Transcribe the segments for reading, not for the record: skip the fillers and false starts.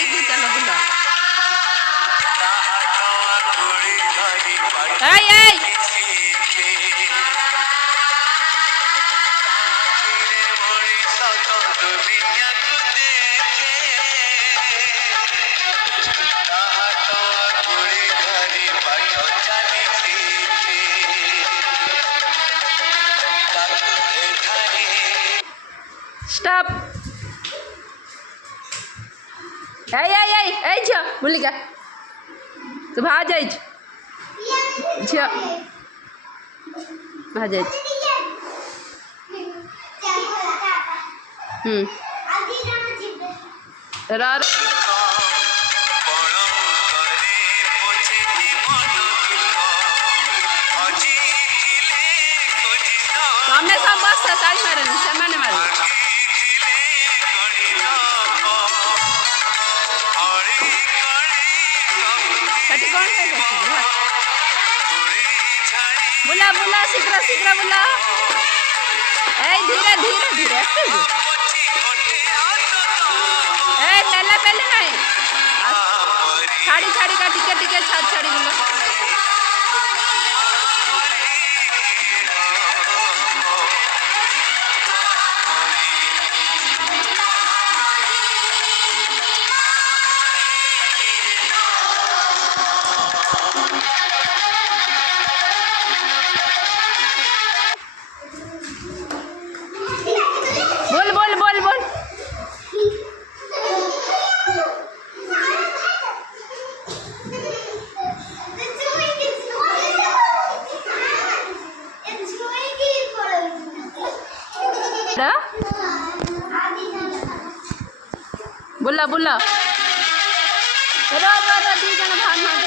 ହେଇକି ଚାଲ ବୁଲ। ଏଇ स्टॉप। ए झियो बुलिका तू बाहर जाई झियो बाहर जाई। हमें सब बस ताली मारनी से माने मारे कौन है बुला बुला शीघ्र शीघ्र बुला। धीरे धीरे धीरे पहले पहले नहीं छाड़ी छाड़ी का टिके टिके छाड़ी बुला। बुला बुला रो रो रो दी जन भान मार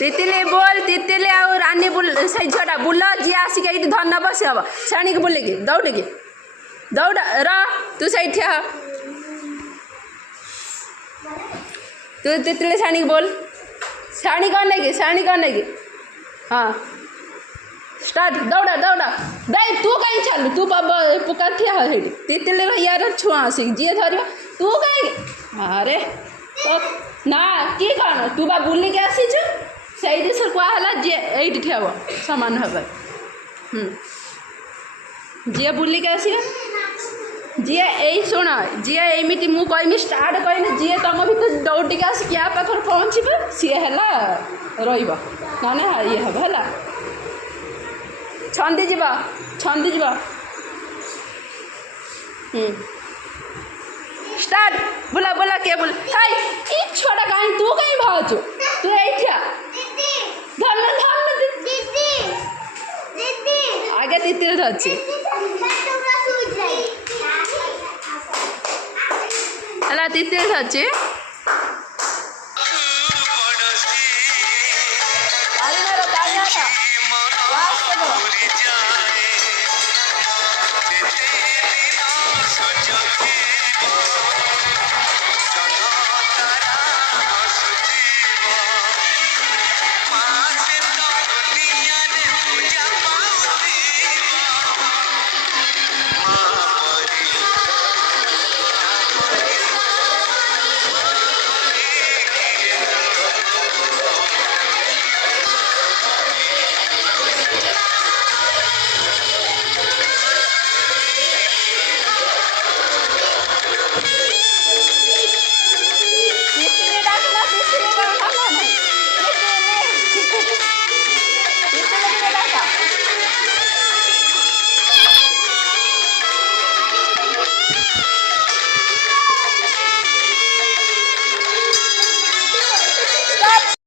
तितिले बोल तितिले और रानी बुल से झोटा बुल जी आसिक ये धन बस हम शाणी के बुले के दौड़ र तू से तू तितिले शाणी बोल शाणी कौन है हाँ स्टार्ट दौड़ा दौड़ा दे तू कहीं चल तू पुकार ठिया है तितिले यार छुआ आसिक जी धर तू कहीं अरे तो ना कि कौन तू बा बुल के आसीचु से देश कहला जी ये ठेब सामान भाव जी बुलिक आस जी यही शुण जी एमती मु कहमी स्टार्ट कहनी जी तुम भर दौड़ आस क्या पाखर पहुँच सी है ना ये हम है छंदी जीव स्टार्ट बुला बुला के बोल छोटा कहीं तू कहीं भाजु तू ये आगे तितिल धरछि तितिल धरछि।